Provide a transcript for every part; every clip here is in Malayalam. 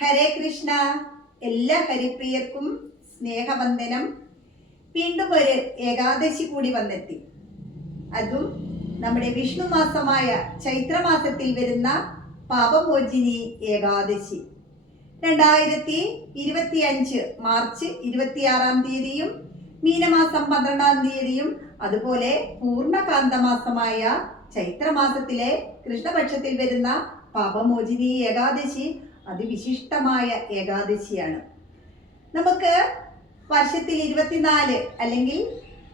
ഹരേ കൃഷ്ണ. എല്ലാ ഹരിപ്രിയർക്കും സ്നേഹവന്ദനം. വീണ്ടും ഒരു ഏകാദശി കൂടി വന്നെത്തി. അതും നമ്മുടെ വിഷ്ണു മാസമായ ചൈത്രമാസത്തിൽ വരുന്ന പാപമോചിനി ഏകാദശി. രണ്ടായിരത്തി ഇരുപത്തി അഞ്ച് മാർച്ച് ഇരുപത്തിയാറാം തീയതിയും മീനമാസം പന്ത്രണ്ടാം തീയതിയും അതുപോലെ പൂർണകാന്തമാസമായ ചൈത്രമാസത്തിലെ കൃഷ്ണപക്ഷത്തിൽ വരുന്ന പാപമോചിനി ഏകാദശി അതിവിശിഷ്ടമായ ഏകാദശിയാണ്. നമുക്ക് വർഷത്തിൽ ഇരുപത്തിനാല് അല്ലെങ്കിൽ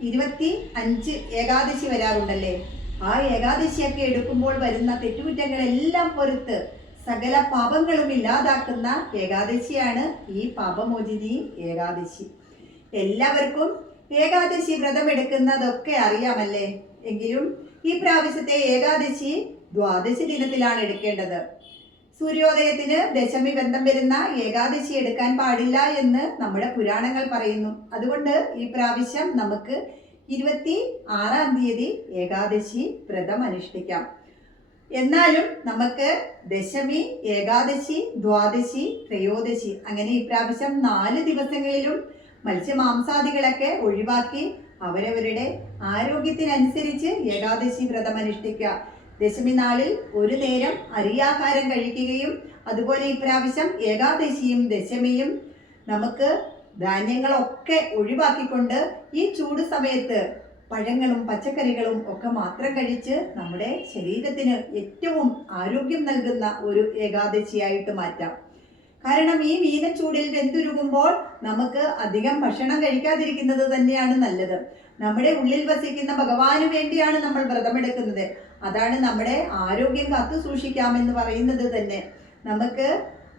ഇരുപത്തി അഞ്ച് ഏകാദശി വരാറുണ്ടല്ലേ? ആ ഏകാദശിയൊക്കെ എടുക്കുമ്പോൾ വരുന്ന തെറ്റുകുറ്റങ്ങളെല്ലാം പൊറത്ത് സകല പാപങ്ങളും ഇല്ലാതാക്കുന്ന ഏകാദശിയാണ് ഈ പാപമോചിനി ഏകാദശി. എല്ലാവർക്കും ഏകാദശി വ്രതം എടുക്കുന്നതൊക്കെ അറിയാമല്ലേ? എങ്കിലും ഈ പ്രാവശ്യത്തെ ഏകാദശി ദ്വാദശി ദിനത്തിലാണ് എടുക്കേണ്ടത്. സൂര്യോദയത്തിന് ദശമി ബന്ധം വരുന്ന ഏകാദശി എടുക്കാൻ പാടില്ല എന്ന് നമ്മുടെ പുരാണങ്ങൾ പറയുന്നു. അതുകൊണ്ട് ഈ പ്രാവശ്യം നമുക്ക് ഇരുപത്തി ആറാം തീയതി ഏകാദശി വ്രതം അനുഷ്ഠിക്കാം. എന്നാലും നമുക്ക് ദശമി ഏകാദശി ദ്വാദശി ത്രയോദശി അങ്ങനെ ഈ പ്രാവശ്യം നാല് ദിവസങ്ങളിലും മത്സ്യമാംസാദികളൊക്കെ ഒഴിവാക്കി അവരവരുടെ ആരോഗ്യത്തിനനുസരിച്ച് ഏകാദശി വ്രതം അനുഷ്ഠിക്കുക. ദശമി നാളിൽ ഒരു നേരം അരിയാഹാരം കഴിക്കുകയും അതുപോലെ ഇപ്രാവശ്യം ഏകാദശിയും ദശമിയും നമുക്ക് ധാന്യങ്ങളൊക്കെ ഒഴിവാക്കിക്കൊണ്ട് ഈ ചൂട് സമയത്ത് പഴങ്ങളും പച്ചക്കറികളും ഒക്കെ മാത്രം കഴിച്ച് നമ്മുടെ ശരീരത്തിന് ഏറ്റവും ആരോഗ്യം നൽകുന്ന ഒരു ഏകാദശിയായിട്ട് മാറ്റാം. കാരണം ഈ മീനച്ചൂടിൽ വെന്തുരുകുമ്പോൾ നമുക്ക് അധികം ഭക്ഷണം കഴിക്കാതിരിക്കുന്നത് തന്നെയാണ് നല്ലത്. നമ്മുടെ ഉള്ളിൽ വസിക്കുന്ന ഭഗവാന് വേണ്ടിയാണ് നമ്മൾ വ്രതമെടുക്കുന്നത്. അതാണ് നമ്മുടെ ആരോഗ്യം കാത്തു സൂക്ഷിക്കാമെന്ന് പറയുന്നത് തന്നെ. നമുക്ക്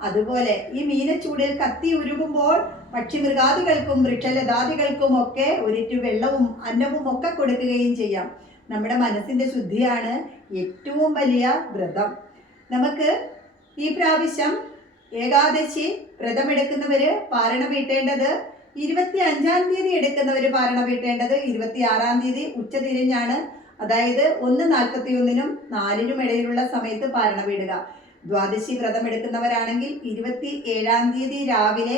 അതുപോലെ ഈ മീനച്ചൂടിൽ കത്തി ഉരുകുമ്പോൾ പക്ഷിമൃഗാദികൾക്കും വൃക്ഷലതാദികൾക്കും ഒക്കെ ഒരിറ്റു വെള്ളവും അന്നവും ഒക്കെ കൊടുക്കുകയും ചെയ്യാം. നമ്മുടെ മനസ്സിന്റെ ശുദ്ധിയാണ് ഏറ്റവും വലിയ വ്രതം. നമുക്ക് ഈ പ്രാവശ്യം ഏകാദശി വ്രതമെടുക്കുന്നവര് പാരണ വീട്ടേണ്ടത് ഇരുപത്തി അഞ്ചാം തീയതി എടുക്കുന്നവര് പാരണ വീട്ടേണ്ടത് ഇരുപത്തി ആറാം തീയതി ഉച്ച തിരിഞ്ഞാണ് അതായത് ഒന്ന് നാൽപ്പത്തി ഒന്നിനും നാലിനും ഇടയിലുള്ള സമയത്ത് പാരണ വീടുക ദ്വാദശി വ്രതം എടുക്കുന്നവരാണെങ്കിൽ ഇരുപത്തി ഏഴാം തീയതി രാവിലെ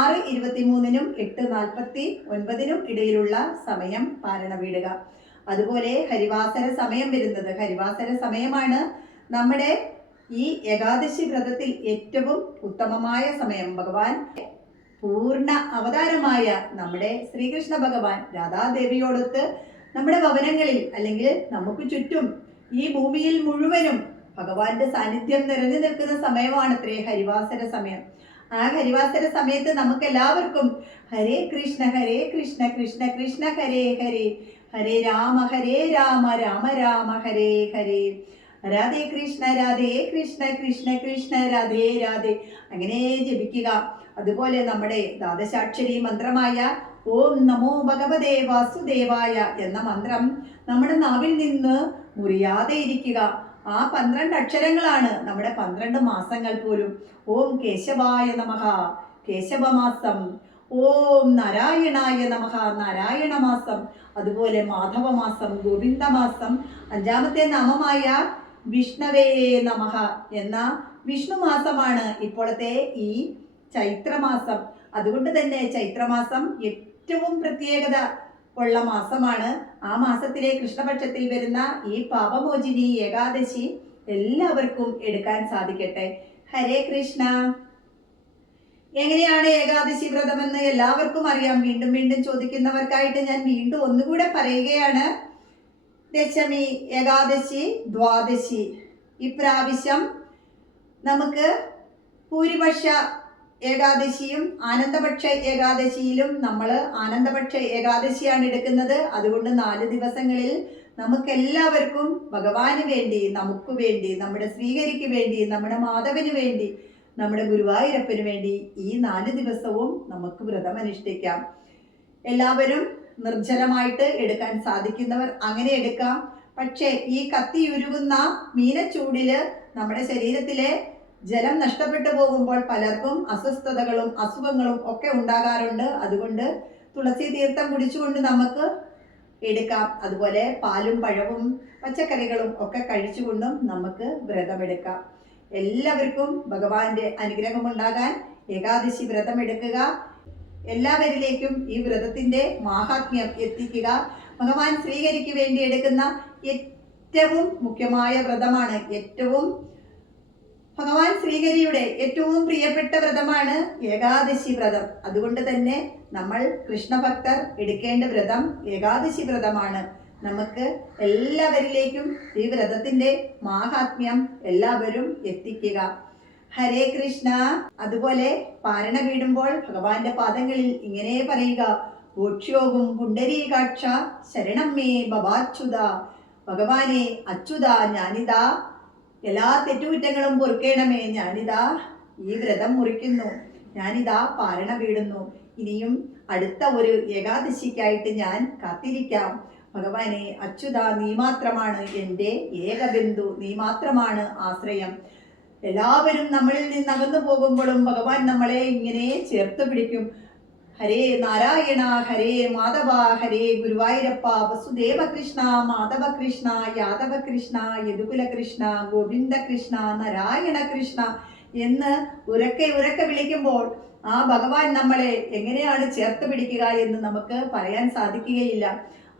ആറ് ഇരുപത്തി മൂന്നിനും എട്ട് നാൽപ്പത്തി ഒൻപതിനും ഇടയിലുള്ള സമയം പാരണ വീടുക അതുപോലെ ഹരിവാസര സമയം വരുന്നത്. ഹരിവാസര സമയമാണ് നമ്മുടെ ഈ ഏകാദശി വ്രതത്തിൽ ഏറ്റവും ഉത്തമമായ സമയം. ഭഗവാൻ പൂർണ അവതാരമായ നമ്മുടെ ശ്രീകൃഷ്ണ ഭഗവാൻ രാധാദേവിയോടൊത്ത് നമ്മുടെ ഭവനങ്ങളിൽ അല്ലെങ്കിൽ നമുക്ക് ചുറ്റും ഈ ഭൂമിയിൽ മുഴുവനും ഭഗവാന്റെ സാന്നിധ്യം നിറഞ്ഞു നിൽക്കുന്ന സമയമാണ് അത്രേ ഹരിവാസര സമയം. ആ ഹരിവാസര സമയത്ത് നമുക്ക് എല്ലാവർക്കും ഹരേ കൃഷ്ണ ഹരേ കൃഷ്ണ കൃഷ്ണ കൃഷ്ണ ഹരേ ഹരേ. ഹരേ രാമ ഹരേ രാമ രാമ രാമ ഹരേ ഹരേ. രാധേ കൃഷ്ണ രാധേ കൃഷ്ണ കൃഷ്ണ കൃഷ്ണ രാധേ രാധേ. അങ്ങനെ ജപിക്കുക. അതുപോലെ നമ്മുടെ ദ്വാദശാക്ഷരി മന്ത്രമായ ഓം നമോ ഭഗവതേ വാസുദേവായ എന്ന മന്ത്രം നമ്മുടെ നാവിൽ നിന്ന് മുറിയാതെ ഇരിക്കുക. ആ പന്ത്രണ്ട് അക്ഷരങ്ങളാണ് നമ്മുടെ പന്ത്രണ്ട് മാസങ്ങൾ പോലും. ഓം കേശവായ നമഃ. കേശവമാസം. ഓം നാരായണായ നമഹ നാരായണ മാസം അതുപോലെ മാധവമാസം ഗോവിന്ദമാസം. അഞ്ചാമത്തെ നാമമായ വിഷ്ണവേ നമഹ എന്ന വിഷ്ണു മാസമാണ് ഇപ്പോഴത്തെ ഈ ചൈത്രമാസം. അതുകൊണ്ട് തന്നെ ചൈത്രമാസം ഏറ്റവും പ്രത്യേകത ഉള്ള മാസമാണ്. ആ മാസത്തിലെ കൃഷ്ണപക്ഷത്തിൽ വരുന്ന ഈ പാപമോചിനി ഏകാദശി എല്ലാവർക്കും എടുക്കാൻ സാധിക്കട്ടെ. ഹരേ കൃഷ്ണ. എങ്ങനെയാണ് ഏകാദശി വ്രതമെന്ന് എല്ലാവർക്കും അറിയാം. വീണ്ടും വീണ്ടും ചോദിക്കുന്നവർക്കായിട്ട് ഞാൻ വീണ്ടും ഒന്നുകൂടെ പറയുകയാണ്. ദശമി ഏകാദശി ദ്വാദശി. ഇപ്രാവശ്യം നമുക്ക് ഭൂരിപക്ഷ ഏകാദശിയും ആനന്ദപക്ഷ ഏകാദശിയിലും നമ്മൾ ആനന്ദപക്ഷ ഏകാദശിയാണ് എടുക്കുന്നത്. അതുകൊണ്ട് നാല് ദിവസങ്ങളിൽ നമുക്കെല്ലാവർക്കും ഭഗവാന് വേണ്ടി നമുക്ക് വേണ്ടി നമ്മുടെ ശ്രീകരിക്ക് വേണ്ടി നമ്മുടെ മാധവന് വേണ്ടി നമ്മുടെ ഗുരുവായൂരപ്പന് വേണ്ടി ഈ നാല് ദിവസവും നമുക്ക് വ്രതം അനുഷ്ഠിക്കാം. എല്ലാവരും നിർജലമായിട്ട് എടുക്കാൻ സാധിക്കുന്നവർ അങ്ങനെ എടുക്കാം. പക്ഷേ ഈ കത്തി ഉരുകുന്ന മീനച്ചൂടിൽ നമ്മുടെ ശരീരത്തിലെ ജലം നഷ്ടപ്പെട്ടു പോകുമ്പോൾ പലർക്കും അസ്വസ്ഥതകളും അസുഖങ്ങളും ഒക്കെ ഉണ്ടാകാറുണ്ട്. അതുകൊണ്ട് തുളസി തീർത്ഥം കുടിച്ചുകൊണ്ട് നമുക്ക് എടുക്കാം. അതുപോലെ പാലും പഴവും പച്ചക്കറികളും ഒക്കെ കഴിച്ചുകൊണ്ടും നമുക്ക് വ്രതമെടുക്കാം. എല്ലാവർക്കും ഭഗവാന്റെ അനുഗ്രഹം ഉണ്ടാകാൻ ഏകാദശി വ്രതം എടുക്കുക. എല്ലാവരിലേക്കും ഈ വ്രതത്തിന്റെ മാഹാത്മ്യം എത്തിക്കുക. ഭഗവാൻ ശ്രീഹരിക്ക് വേണ്ടി എടുക്കുന്ന ഏറ്റവും മുഖ്യമായ വ്രതമാണ് ഏറ്റവും ഭഗവാൻ ശ്രീഹരിയുടെ ഏറ്റവും പ്രിയപ്പെട്ട വ്രതമാണ് ഏകാദശി വ്രതം. അതുകൊണ്ട് തന്നെ നമ്മൾ കൃഷ്ണഭക്തർ എടുക്കേണ്ട വ്രതം ഏകാദശി വ്രതമാണ്. നമുക്ക് എല്ലാവരിലേക്കും ഈ വ്രതത്തിന്റെ മാഹാത്മ്യം എല്ലാവരും എത്തിക്കുക. ഹരേ കൃഷ്ണ. അതുപോലെ പാരണ വീടുമ്പോൾ ഭഗവാന്റെ പാദങ്ങളിൽ ഇങ്ങനെ പറയുക. ഭൂക്ഷ്യോഗും പുണ്ടരീകാക്ഷ ശരണം മേ ബബാച്യുത ഭഗവാനെ അച്യുത ഞാനിതാ എല്ലാ തെറ്റുകുറ്റങ്ങളും പൊറുക്കേണമേ. ഞാനിതാ ഈ വ്രതം മുറിക്കുന്നു. ഞാനിതാ പാരണ വീടുന്നു. ഇനിയും അടുത്ത ഒരു ഏകാദശിക്കായിട്ട് ഞാൻ കാത്തിരിക്കാം. ഭഗവാനെ അച്യുത നീ മാത്രമാണ് എന്റെ ഏകബിന്ദു നീ മാത്രമാണ് ആശ്രയം. എല്ലാവരും നമ്മളിൽ നിന്ന് അകന്നു പോകുമ്പോഴും ഭഗവാൻ നമ്മളെ ഇങ്ങനെ ചേർത്ത് പിടിക്കും. ഹരേ നാരായണ ഹരേ മാധവ ഹരേ ഗുരുവായൂരപ്പ വസുദേവ കൃഷ്ണ മാധവ കൃഷ്ണ യാദവ കൃഷ്ണ യദുകുല കൃഷ്ണ ഗോവിന്ദ കൃഷ്ണ നാരായണ കൃഷ്ണ എന്ന് ഉരക്കെ ഉരക്കെ വിളിക്കുമ്പോൾ ആ ഭഗവാൻ നമ്മളെ എങ്ങനെയാണ് ചേർത്ത് പിടിക്കുക എന്ന് നമുക്ക് പറയാൻ സാധിക്കുകയില്ല.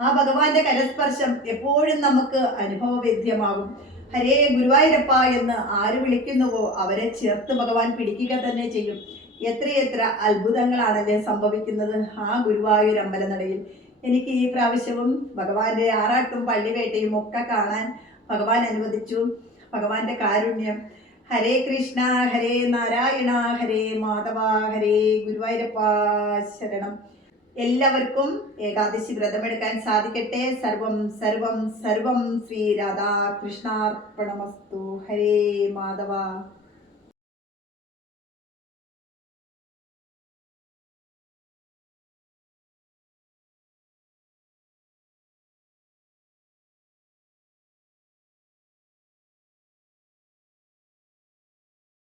ആ ഭഗവാന്റെ കരസ്പർശം എപ്പോഴും നമുക്ക് അനുഭവവേദ്യമാകും. ഹരേ ഗുരുവായൂരപ്പ എന്ന് ആര് വിളിക്കുന്നുവോ അവരെ ചേർത്ത് ഭഗവാൻ പിടിക്കുക തന്നെ ചെയ്യും. എത്രയെത്ര അത്ഭുതങ്ങളാണല്ലേ സംഭവിക്കുന്നത് ആ ഗുരുവായൂർ അമ്പലനടയിൽ. എനിക്ക് ഈ പ്രാവശ്യവും ഭഗവാന്റെ ആറാട്ടും പള്ളിവേട്ടയും ഒക്കെ കാണാൻ ഭഗവാൻ അനുവദിച്ചു. ഭഗവാന്റെ കാരുണ്യം. ഹരേ കൃഷ്ണ ഹരേ നാരായണ ഹരേ മാധവ ഹരേ ഗുരുവായൂരപ്പ ശരണം. എല്ലാവർക്കും ഏകാദശി വ്രതമെടുക്കാൻ സാധിക്കട്ടെ. സർവം സർവം സർവം ശ്രീ രാധാകൃഷ്ണാർപ്പണമസ്തു. ഹരേ മാധവ.